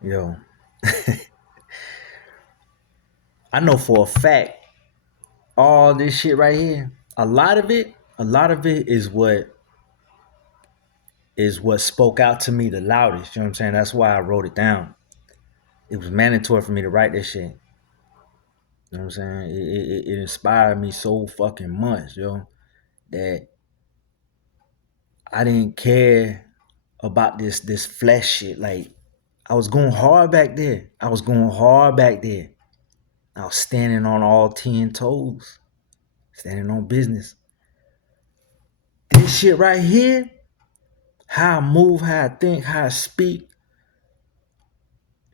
Yo, I know for a fact all this shit right here, a lot of it is what spoke out to me the loudest. You know what I'm saying? That's why I wrote it down. It was mandatory for me to write this shit. You know what I'm saying? It inspired me so fucking much, yo, that I didn't care about this flesh shit. Like I was going hard back there. I was going hard back there. I was standing on all 10 toes, standing on business. This shit right here, how I move, how I think, how I speak,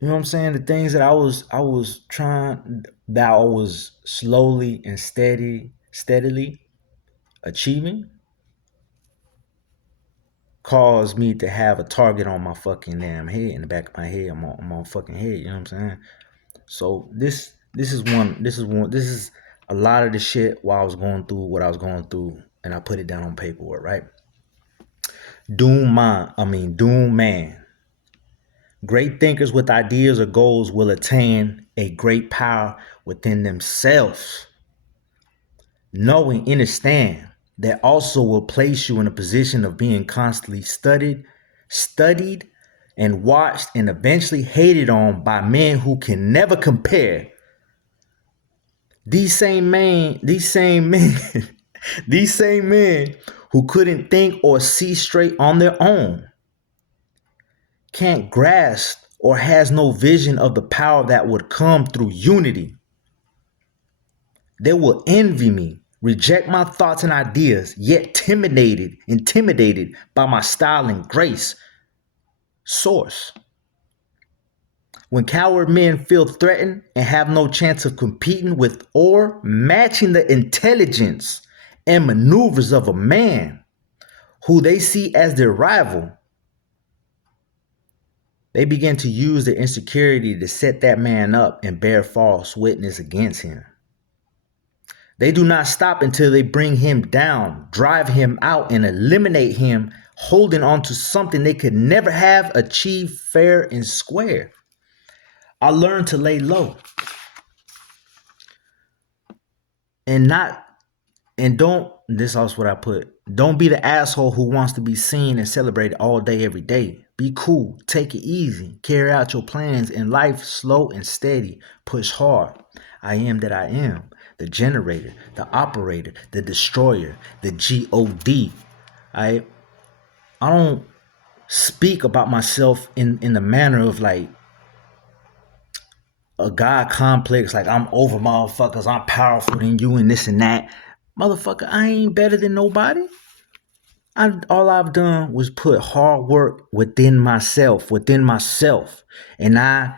you know what I'm saying? The things that I was trying, that I was slowly and steadily achieving, caused me to have a target on my fucking damn head, in the back of my head. I'm on fucking head, you know what I'm saying? So this is a lot of the shit while I was going through what I was going through, and I put it down on paperwork, right? Doom man. Great thinkers with ideas or goals will attain a great power within themselves. Knowing, understand, that also will place you in a position of being constantly studied, and watched, and eventually hated on by men who can never compare. These same men, these same men who couldn't think or see straight on their own, can't grasp or has no vision of the power that would come through unity. They will envy me, reject my thoughts and ideas, yet intimidated by my style and grace. Source. When coward men feel threatened and have no chance of competing with or matching the intelligence and maneuvers of a man who they see as their rival, they begin to use their insecurity to set that man up and bear false witness against him. They do not stop until they bring him down, drive him out, and eliminate him, holding on to something they could never have achieved fair and square. I learned to lay low and not, and don't, this is also what I put, don't be the asshole who wants to be seen and celebrated all day, every day. Be cool, take it easy, carry out your plans in life slow and steady, push hard. I am that I am, the generator, the operator, the destroyer, the God. I I don't speak about myself in the manner of like a God complex, like I'm over motherfuckers, I'm powerful than you and this and that. Motherfucker, I ain't better than nobody. All I've done was put hard work within myself, and I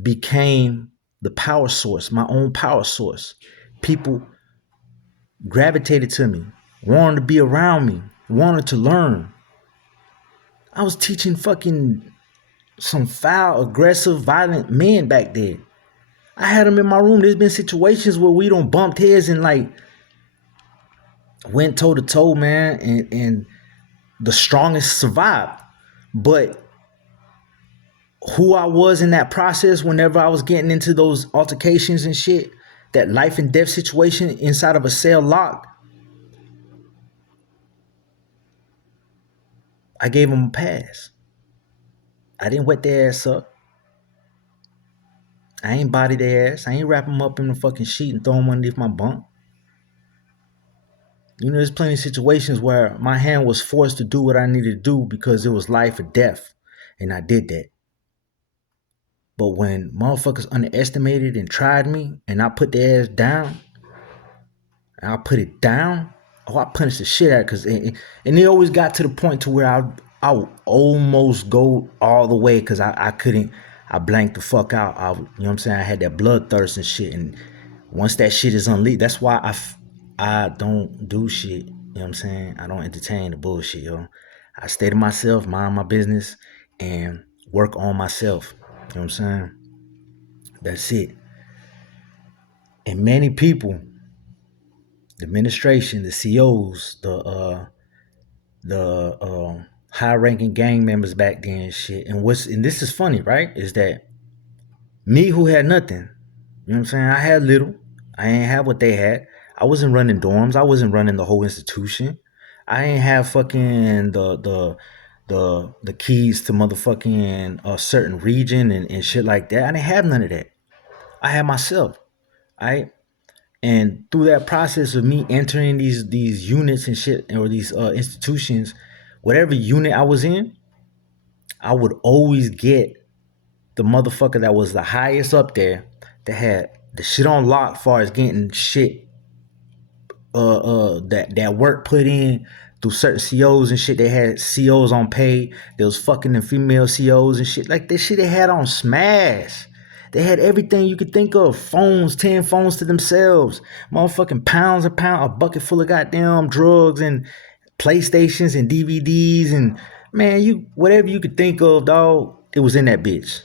became the power source, my own power source. People gravitated to me, wanted to be around me, wanted to learn. I was teaching fucking some foul, aggressive, violent men back then. I had them in my room. There's been situations where we don't bumped heads and like went toe to toe, man, and the strongest survived. But who I was in that process, whenever I was getting into those altercations and shit, that life and death situation inside of a cell locked, I gave them a pass. I didn't wet their ass up. I ain't body their ass. I ain't wrap them up in the fucking sheet and throw them underneath my bunk. You know, there's plenty of situations where my hand was forced to do what I needed to do because it was life or death. And I did that. But when motherfuckers underestimated and tried me and I put their ass down, and I put it down, oh, I punished the shit out because and it always got to the point to where I would almost go all the way because I couldn't. I blanked the fuck out. You know what I'm saying? I had that bloodthirst and shit. And once that shit is unleashed, that's why I don't do shit. You know what I'm saying? I don't entertain the bullshit, yo. I stay to myself, mind my business, and work on myself. You know what I'm saying? That's it. And many people, the administration, the COs, the high ranking gang members back then and shit. And this is funny, right? Is that me who had nothing, you know what I'm saying? I had little. I ain't have what they had. I wasn't running dorms. I wasn't running the whole institution. I ain't have fucking the keys to motherfucking a certain region and shit like that. I didn't have none of that. I had myself. I And through that process of me entering these units and shit, or these institutions, whatever unit I was in, I would always get the motherfucker that was the highest up there, that had the shit on lock, far as getting shit that work put in through certain COs and shit. They had COs on pay. There was fucking the female COs and shit. Like this shit they had on smash. They had everything you could think of. Phones, 10 phones to themselves. Motherfucking pounds and pounds, a bucket full of goddamn drugs and PlayStations and DVDs and man, you whatever you could think of, dog, it was in that bitch.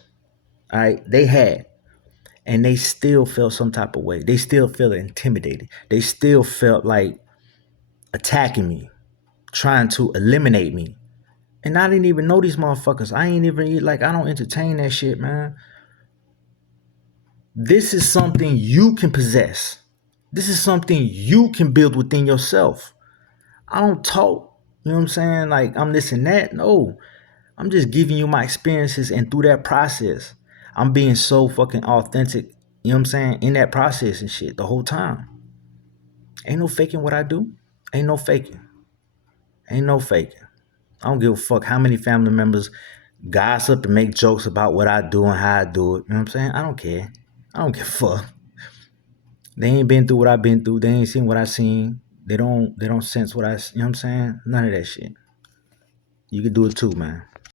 All right. They had. And they still felt some type of way. They still felt intimidated. They still felt like attacking me, trying to eliminate me. And I didn't even know these motherfuckers. I ain't even like, I don't entertain that shit, man. This is something you can possess. This is something you can build within yourself. I don't talk, you know what I'm saying? Like I'm this and that. No, I'm just giving you my experiences. And through that process, I'm being so fucking authentic, you know what I'm saying? In that process and shit the whole time. Ain't no faking what I do. Ain't no faking. Ain't no faking. I don't give a fuck how many family members gossip and make jokes about what I do and how I do it. You know what I'm saying? I don't care. I don't give a fuck. They ain't been through what I've been through. They ain't seen what I seen. They don't sense what I, you know what I'm saying? None of that shit. You can do it too, man.